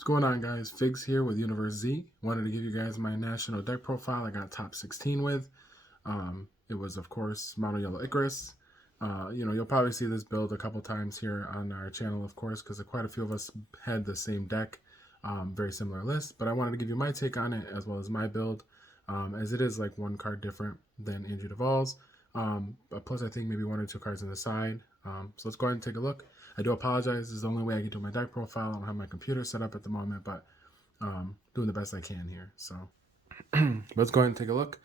What's going on, guys? Figs here with Universe Z. Wanted to give you guys my national deck profile. I got top 16 with. It was, of course, Mono Yellow Icarus. You'll probably see this build a couple times here on our channel, of course, because quite a few of us had the same deck, very similar list. But I wanted to give you my take on it as well as my build, as it is like one card different than Andrew Duvall's. Plus, I think maybe one or two cards on the side. So let's go ahead and take a look. I do apologize. This is the only way I can do my deck profile. I don't have my computer set up at the moment, but doing the best I can here. So let's go ahead and take a look.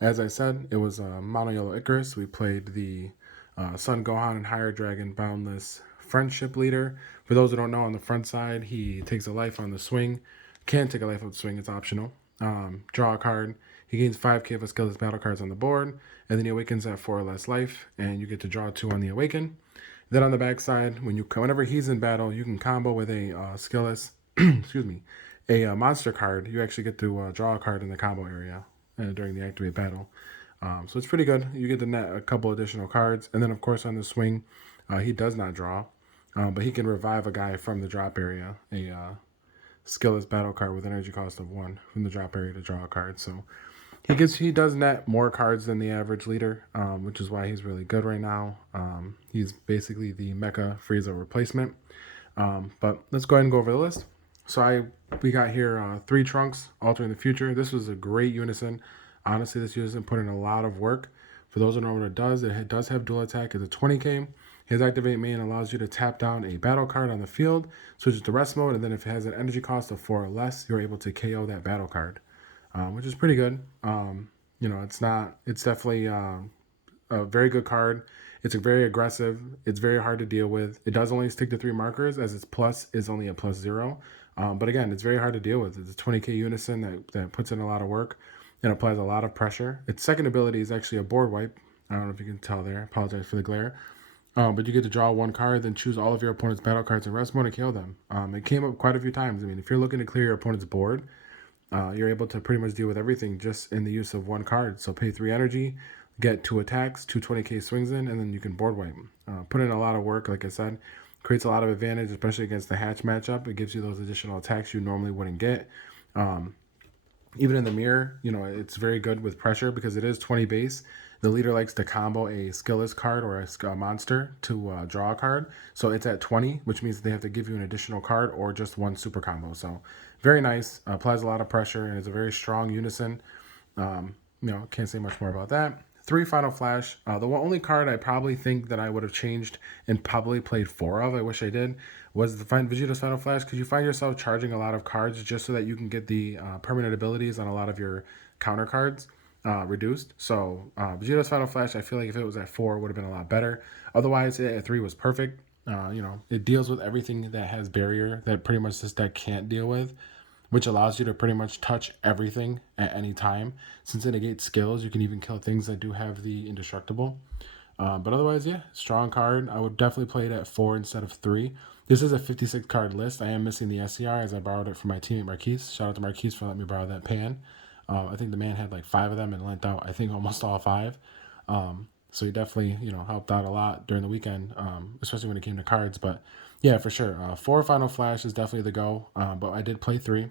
As I said, it was Mono Yellow Icarus. We played the Sun Gohan and Higher Dragon Boundless Friendship Leader. For those who don't know, on the front side, he takes a life on the swing. Can take a life on the swing, it's optional. Draw a card. He gains 5k of a skillless battle cards on the board, and then he awakens at 4 or less life, and you get to draw 2 on the awaken. Then on the back side, whenever he's in battle, you can combo with a skillless, excuse me, a monster card. You actually get to draw a card in the combo area during the activate battle. So it's pretty good. You get to net a couple additional cards. And then, of course, on the swing, he does not draw, but he can revive a guy from the drop area, a skillless battle card with energy cost of 1 from the drop area to draw a card. So he does net more cards than the average leader, which is why he's really good right now. He's basically the Mecha Frieza replacement. But let's go ahead and go over the list. So we got here 3 Trunks, Altering the Future. This was a great unison. Honestly, this unison put in a lot of work. For those who know what it does have dual attack. It's a 20k. His activate main allows you to tap down a battle card on the field, switches to rest mode, and then if it has an energy cost of 4 or less, you're able to KO that battle card, which is pretty good. It's definitely a very good card. It's very aggressive. It's very hard to deal with. It does only stick to 3 markers, as its plus is only a +0. But again, it's very hard to deal with. It's a 20k unison that puts in a lot of work and applies a lot of pressure. Its second ability is actually a board wipe. I don't know if you can tell there. I apologize for the glare. But you get to draw 1 card, then choose all of your opponent's battle cards in rest mode and kill them. It came up quite a few times. I mean, if you're looking to clear your opponent's board, you're able to pretty much deal with everything just in the use of 1 card. So pay 3 energy, get 2 attacks, 2 20k swings in, and then you can board wipe. Put in a lot of work, like I said. Creates a lot of advantage, especially against the hatch matchup. It gives you those additional attacks you normally wouldn't get. Even in the mirror, it's very good with pressure because it is 20 base. The leader likes to combo a skillless card or a monster to draw a card. So it's at 20, which means they have to give you an additional card or just 1 super combo. So very nice, applies a lot of pressure, and it's a very strong unison. Can't say much more about that. 3 Final Flash. The only card I probably think that I would have changed and probably played 4 of, I wish I did, was the Vegeta's Final Flash, because you find yourself charging a lot of cards just so that you can get the permanent abilities on a lot of your counter cards reduced. So Vegeta's Final Flash, I feel like if it was at 4, it would have been a lot better. Otherwise, it at 3 was perfect. It deals with everything that has barrier that pretty much this deck can't deal with, which allows you to pretty much touch everything at any time. Since it negates skills, you can even kill things that do have the indestructible. But otherwise, yeah, strong card. I would definitely play it at 4 instead of 3. This is a 56 card list. I am missing the SCR as I borrowed it from my teammate Marquise. Shout out to Marquise for letting me borrow that pan. I think the man had like 5 of them and lent out, I think, almost all 5. So he definitely, helped out a lot during the weekend, especially when it came to cards. But yeah, for sure. 4 Final Flash is definitely the go. But I did play 3.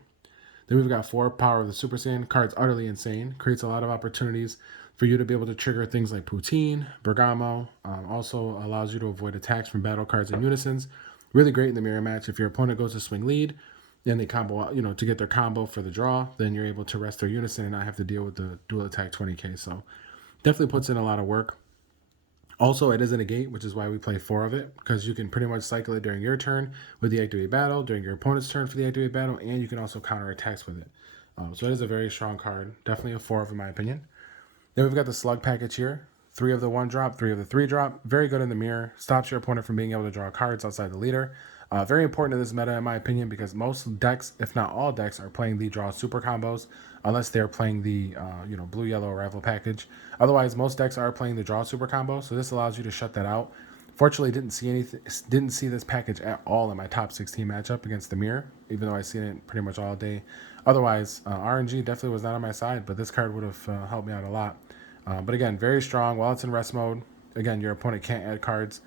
Then we've got 4 Power of the Super Saiyan. Card's utterly insane. Creates a lot of opportunities for you to be able to trigger things like Poutine, Bergamo. Also allows you to avoid attacks from battle cards and unisons. Really great in the mirror match. If your opponent goes to swing lead, and they combo out, to get their combo for the draw, then you're able to rest their unison and not have to deal with the dual attack 20k. So definitely puts in a lot of work. Also, it is a negate, which is why we play 4 of it, because you can pretty much cycle it during your turn with the activate battle, during your opponent's turn for the activate battle, and you can also counter attacks with it. So it is a very strong card. Definitely a 4 of, in my opinion. Then we've got the slug package here. 3 of the 1 drop, 3 of the 3 drop. Very good in the mirror. Stops your opponent from being able to draw cards outside the leader. Very important in this meta, in my opinion, because most decks, if not all decks, are playing the draw super combos, unless they're playing the blue-yellow arrival package. Otherwise, most decks are playing the draw super combo, so this allows you to shut that out. Fortunately, didn't see this package at all in my top 16 matchup against the mirror, even though I've seen it pretty much all day. Otherwise, RNG definitely was not on my side, but this card would have helped me out a lot. But again, very strong. While it's in rest mode, again, your opponent can't add cards.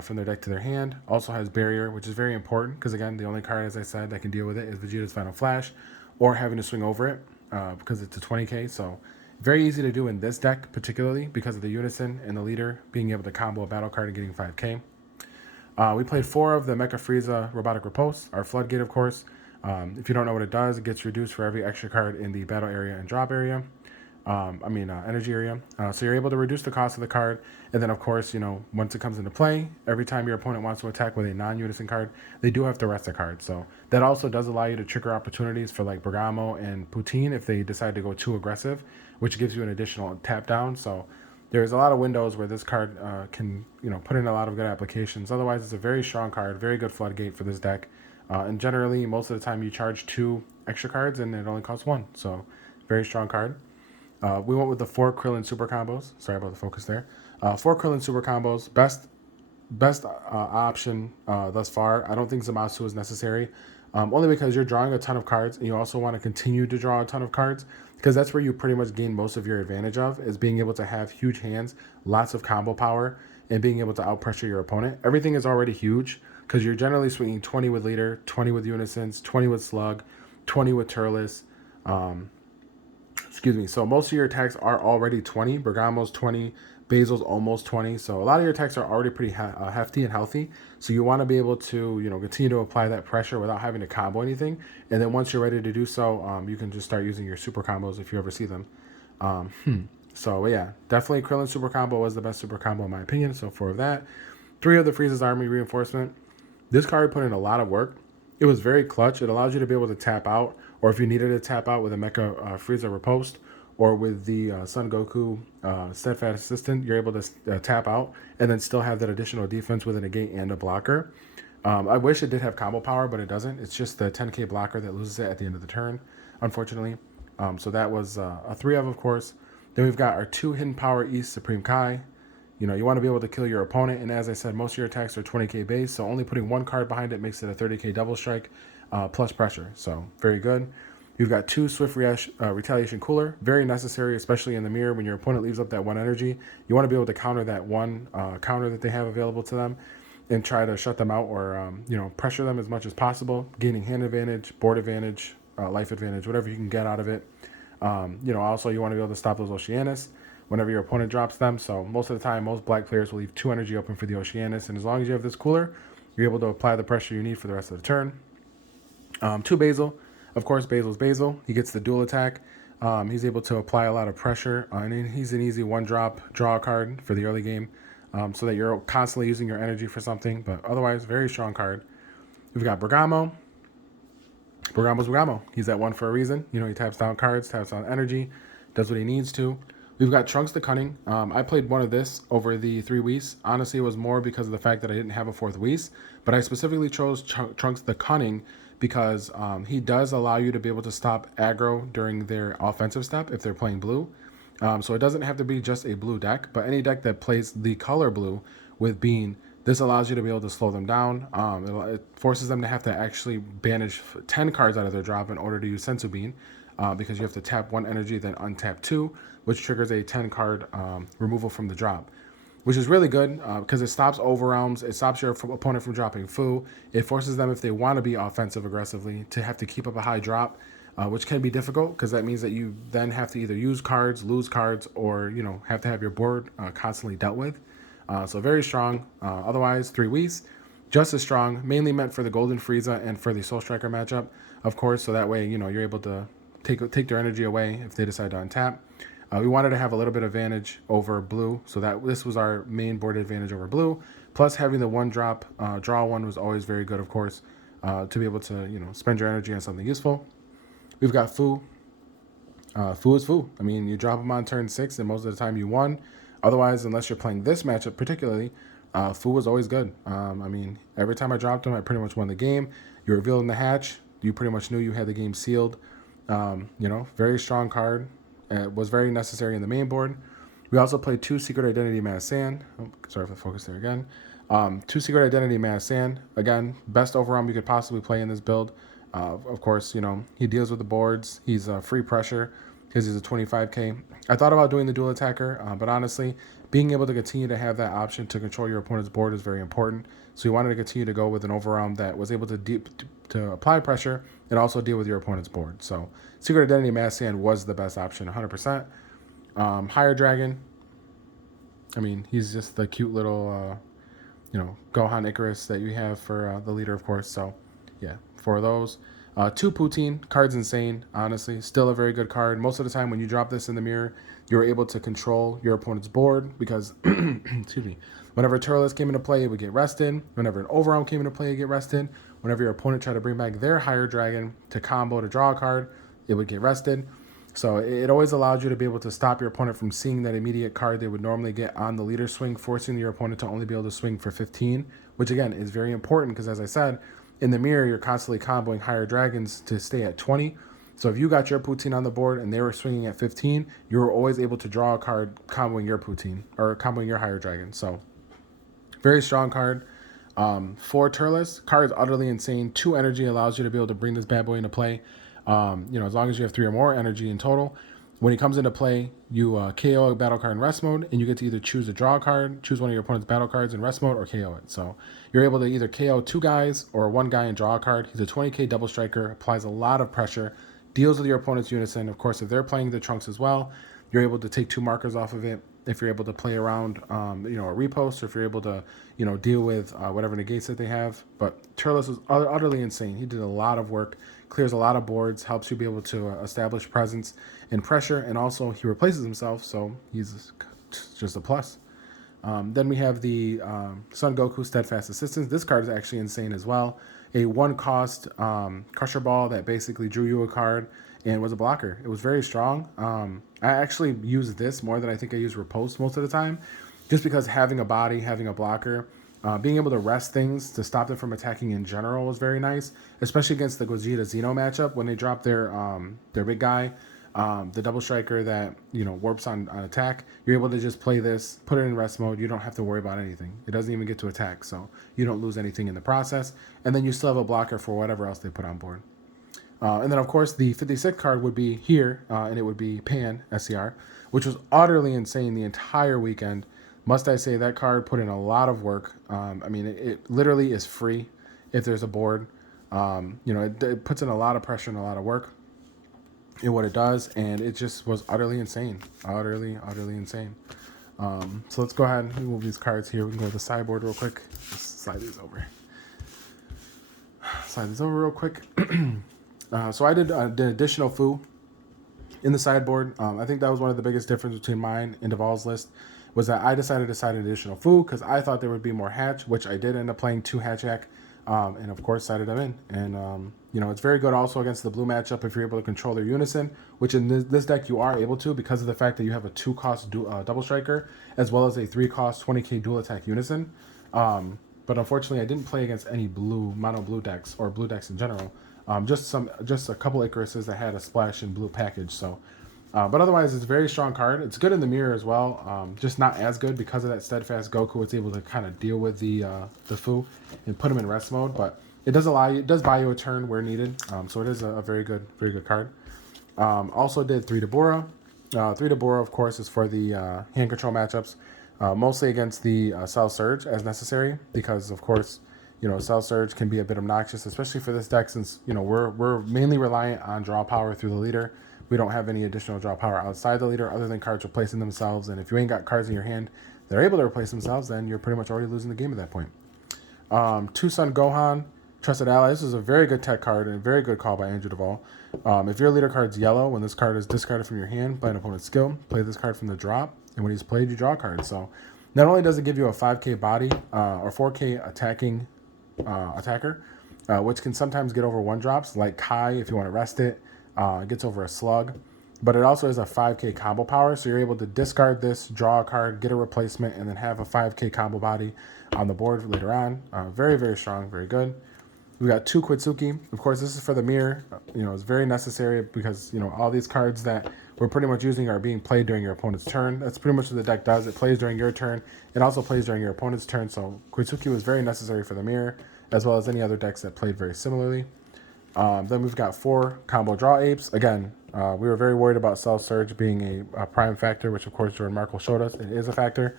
from their deck to their hand. Also has Barrier, which is very important because, again, the only card, as I said, that can deal with it is Vegeta's Final Flash or having to swing over it because it's a 20k. So very easy to do in this deck, particularly because of the Unison and the leader being able to combo a battle card and getting 5k. We played 4 of the Mecha Frieza Robotic Repulse, our Floodgate, of course. If you don't know what it does, it gets reduced for every extra card in the battle area and drop area. Energy area. So you're able to reduce the cost of the card. And then, of course, once it comes into play, every time your opponent wants to attack with a non-Unison card, they do have to rest a card. So that also does allow you to trigger opportunities for like Bergamo and Poutine if they decide to go too aggressive, which gives you an additional tap down. So there's a lot of windows where this card can, put in a lot of good applications. Otherwise, it's a very strong card, very good floodgate for this deck. And generally, most of the time, you charge 2 extra cards and it only costs 1. So very strong card. We went with the 4 Krillin super combos. Sorry about the focus there. 4 Krillin super combos. Best option thus far. I don't think Zamasu is necessary. Only because you're drawing a ton of cards and you also want to continue to draw a ton of cards because that's where you pretty much gain most of your advantage of is being able to have huge hands, lots of combo power, and being able to outpressure your opponent. Everything is already huge because you're generally swinging 20 with Leader, 20 with Unisons, 20 with Slug, 20 with Turles. So most of your attacks are already 20. Bergamo's 20. Basil's almost 20. So a lot of your attacks are already pretty hefty and healthy. So you want to be able to, continue to apply that pressure without having to combo anything. And then once you're ready to do so, you can just start using your super combos if you ever see them. So yeah, definitely Krillin super combo was the best super combo in my opinion. So 4 of that. 3 of the Frieza's Army Reinforcement. This card put in a lot of work. It was very clutch. It allows you to be able to tap out, or if you needed to tap out with a Mecha Frieza Riposte, or with the Son Goku Steadfast Assistant, you're able to tap out and then still have that additional defense with a negate and a blocker. I wish it did have combo power, but it doesn't. It's just the 10k blocker that loses it at the end of the turn, unfortunately. So that was a 3 of course. Then we've got our 2 Hidden Power East Supreme Kai. You want to be able to kill your opponent, and as I said, most of your attacks are 20k base, so only putting 1 card behind it makes it a 30k double strike plus pressure. So very good. You've got 2 Swift Retaliation Cooler, very necessary, especially in the mirror when your opponent leaves up that 1 energy. You want to be able to counter that 1 counter that they have available to them and try to shut them out or pressure them as much as possible, gaining hand advantage, board advantage, life advantage, whatever you can get out of it. Also you want to be able to stop those Oceanus whenever your opponent drops them. So most of the time, most black players will leave 2 energy open for the Oceanus, and as long as you have this cooler, you're able to apply the pressure you need for the rest of the turn. 2 Basil. Of course, Basil's Basil. He gets the dual attack. He's able to apply a lot of pressure, and he's an easy 1-drop draw card for the early game, so that you're constantly using your energy for something, but otherwise, very strong card. We've got Bergamo. Bergamo's Bergamo. He's at 1 for a reason. He taps down cards, taps down energy, does what he needs to. We've got Trunks the Cunning. I played 1 of this over the 3 Whis. Honestly, it was more because of the fact that I didn't have a 4th Whis, but I specifically chose Trunks the Cunning because he does allow you to be able to stop aggro during their offensive step if they're playing blue. So it doesn't have to be just a blue deck, but any deck that plays the color blue with Bean, this allows you to be able to slow them down. It forces them to have to actually banish 10 cards out of their drop in order to use Senzu Bean, because you have to tap 1 energy, then untap 2, which triggers a 10-card removal from the drop, which is really good because it stops overwhelms, it stops your opponent from dropping Fu, it forces them, if they want to be offensive aggressively, to have to keep up a high drop, which can be difficult because that means that you then have to either use cards, lose cards, or have to have your board constantly dealt with. So very strong. Otherwise, 3 Whis, just as strong, mainly meant for the Golden Frieza and for the Soul Striker matchup, of course, so that way you're able to take their energy away if they decide to untap. We wanted to have a little bit of advantage over blue, so that this was our main board advantage over blue. Plus, having the 1-drop draw 1 was always very good, of course, to be able to spend your energy on something useful. We've got Fu. Fu is Fu. I mean, you drop him on turn 6, and most of the time you won. Otherwise, unless you're playing this matchup particularly, Fu was always good. Every time I dropped him, I pretty much won the game. You revealed in the hatch. You pretty much knew you had the game sealed. Very strong card. It was very necessary in the main board. We also played 2 Secret Identity Mass Sand. Oh, sorry for the focus there again. 2 Secret Identity Mass Sand. Again, best overarm you could possibly play in this build. Of course, he deals with the boards. He's free pressure. because he's a 25k. I thought about doing the dual attacker, but honestly, being able to continue to have that option to control your opponent's board is very important. So we wanted to continue to go with an overwhelm that was able to apply pressure and also deal with your opponent's board. So Secret Identity Mass Hand was the best option, 100%. Higher Dragon, I mean, he's just the cute little, Gohan Icarus that you have for the leader, of course. So, yeah, 4 of those. 2 Poutine. Card's insane, honestly. Still a very good card. Most of the time when you drop this in the mirror, you're able to control your opponent's board because, excuse me, whenever Turles came into play, it would get rested. Whenever an Overarm came into play, it would get rested. Whenever your opponent tried to bring back their Higher Dragon to combo to draw a card, it would get rested. So it always allows you to be able to stop your opponent from seeing that immediate card they would normally get on the leader swing, forcing your opponent to only be able to swing for 15, which again is very important because, as I said, in the mirror, you're constantly comboing higher dragons to stay at 20. So if you got your Poutine on the board and they were swinging at 15, you were always able to draw a card comboing your Poutine or comboing your higher dragon. So very strong card. 4 Turles. Card is utterly insane. 2 energy allows you to be able to bring this bad boy into play. As long as you have 3 or more energy in total. When he comes into play, you KO a battle card in rest mode, and you get to either choose to draw a card, choose one of your opponent's battle cards in rest mode, or KO it. So you're able to either KO 2 guys or 1 guy and draw a card. He's a 20k double striker, applies a lot of pressure, deals with your opponent's unison. Of course, if they're playing the trunks as well, you're able to take 2 markers off of it. If you're able to play around, a repost, or if you're able to, deal with whatever negates that they have. But Turles was utterly insane. He did a lot of work, clears a lot of boards, helps you be able to establish presence and pressure, and also he replaces himself, so he's just a plus. Then we have the Son Goku Steadfast Assistance. This card is actually insane as well. A 1-cost Crusher Ball that basically drew you a card and was a blocker. It was very strong. I actually use this more than I think I use Riposte most of the time, just because having a body, having a blocker, being able to rest things to stop them from attacking in general was very nice, especially against the Gogeta Xeno matchup when they drop their big guy, the double striker that warps on attack. You're able to just play this, put it in rest mode. You don't have to worry about anything. It doesn't even get to attack, so you don't lose anything in the process. And then you still have a blocker for whatever else they put on board. And then, of course, the 56th card would be here, and it would be Pan, SCR, which was utterly insane the entire weekend. Must I say, that card put in a lot of work. It literally is free if there's a board. It puts in a lot of pressure and a lot of work in what it does, and it just was utterly insane. Utterly insane. So let's go ahead and move these cards here. We can go to the sideboard real quick. Just slide these over. Real quick. So I did the additional Fu in the sideboard. I think that was one of the biggest differences between mine and Duvall's list, was that I decided to side an additional Fu because I thought there would be more hatch, which I did end up playing 2 Hatchak, and of course sided them in. And it's very good also against the blue matchup if you're able to control their unison, which in this deck you are able to because of the fact that you have a 2-cost double striker as well as a 3-cost 20k dual attack unison. But unfortunately, I didn't play against any mono blue decks or blue decks in general. Just a couple Icaruses that had a splash and blue package. So, but otherwise, it's a very strong card. It's good in the mirror as well. Just not as good because of that Steadfast Goku. It's able to kind of deal with the Fu and put him in rest mode. But it does buy you a turn where needed. So it is a very good card. Also did 3 Deborah. 3 Deborah, of course, is for the hand control matchups, mostly against the Cell Surge as necessary because, of course, Cell Surge can be a bit obnoxious, especially for this deck since, we're mainly reliant on draw power through the leader. We don't have any additional draw power outside the leader other than cards replacing themselves. And if you ain't got cards in your hand that are able to replace themselves, then you're pretty much already losing the game at that point. 2 Son Gohan, Trusted Ally. This is a very good tech card and a very good call by Andrew Duvall. If your leader card's yellow, when this card is discarded from your hand by an opponent's skill, play this card from the drop. And when he's played, you draw a card. So not only does it give you a 5k body or 4k attacking attacker, which can sometimes get over 1-drops, like Kai if you want to rest it, gets over a slug, but it also has a 5k combo power, so you're able to discard this, draw a card, get a replacement, and then have a 5k combo body on the board later on. Very strong, very good. We got 2 Quitsuki. Of course, this is for the mirror. It's very necessary because all these cards that we're pretty much using are being played during your opponent's turn. That's pretty much what the deck does. It plays during your turn. It also plays during your opponent's turn. So Quitsuki was very necessary for the mirror, as well as any other decks that played very similarly. Then we've got 4 combo draw apes. Again, we were very worried about Cell Surge being a prime factor, which of course Jordan Markle showed us it is a factor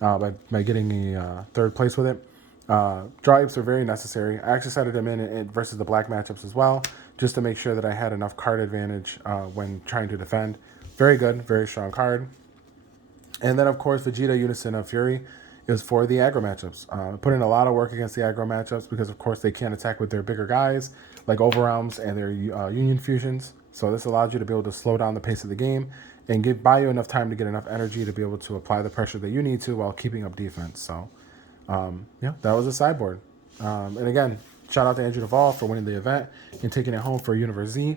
by getting the 3rd place with it. Draw apes are very necessary. I actually set them in versus the black matchups as well, just to make sure that I had enough card advantage when trying to defend. Very good, very strong card. And then, of course, Vegeta Unison of Fury is for the aggro matchups. Put in a lot of work against the aggro matchups because, of course, they can't attack with their bigger guys like Overwhelms and their Union Fusions. So this allows you to be able to slow down the pace of the game and buy you enough time to get enough energy to be able to apply the pressure that you need to while keeping up defense. So, yeah, that was a sideboard. And again, shout out to Andrew Duvall for winning the event and taking it home for Universe Z.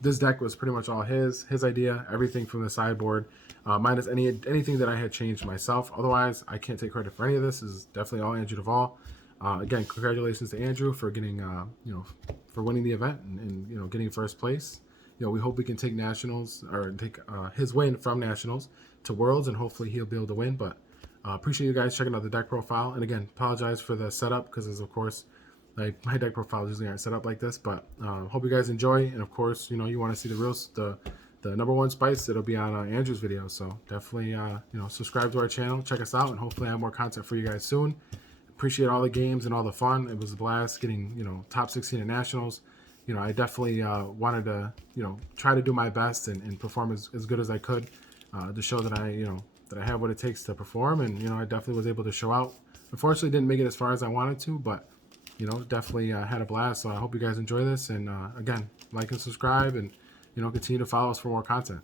This deck was pretty much all his idea, everything from the sideboard, minus anything that I had changed myself. Otherwise, I can't take credit for any of this. This is definitely all Andrew Duvall. Again, congratulations to Andrew for getting, for winning the event and getting 1st place. We hope we can take nationals or take his win from nationals to worlds, and hopefully he'll be able to win. But appreciate you guys checking out the deck profile. And again, apologize for the setup because, of course, like my deck profiles usually aren't set up like this. But hope you guys enjoy. And of course, you want to see the number 1 spice. It'll be on Andrew's video. So definitely, subscribe to our channel, check us out, and hopefully I have more content for you guys soon. Appreciate all the games and all the fun. It was a blast getting, top 16 at nationals. I definitely wanted to, try to do my best and perform as good as I could to show that that I have what it takes to perform. And, I definitely was able to show out. Unfortunately, didn't make it as far as I wanted to, but, definitely had a blast. So I hope you guys enjoy this. And again, like and subscribe and, continue to follow us for more content.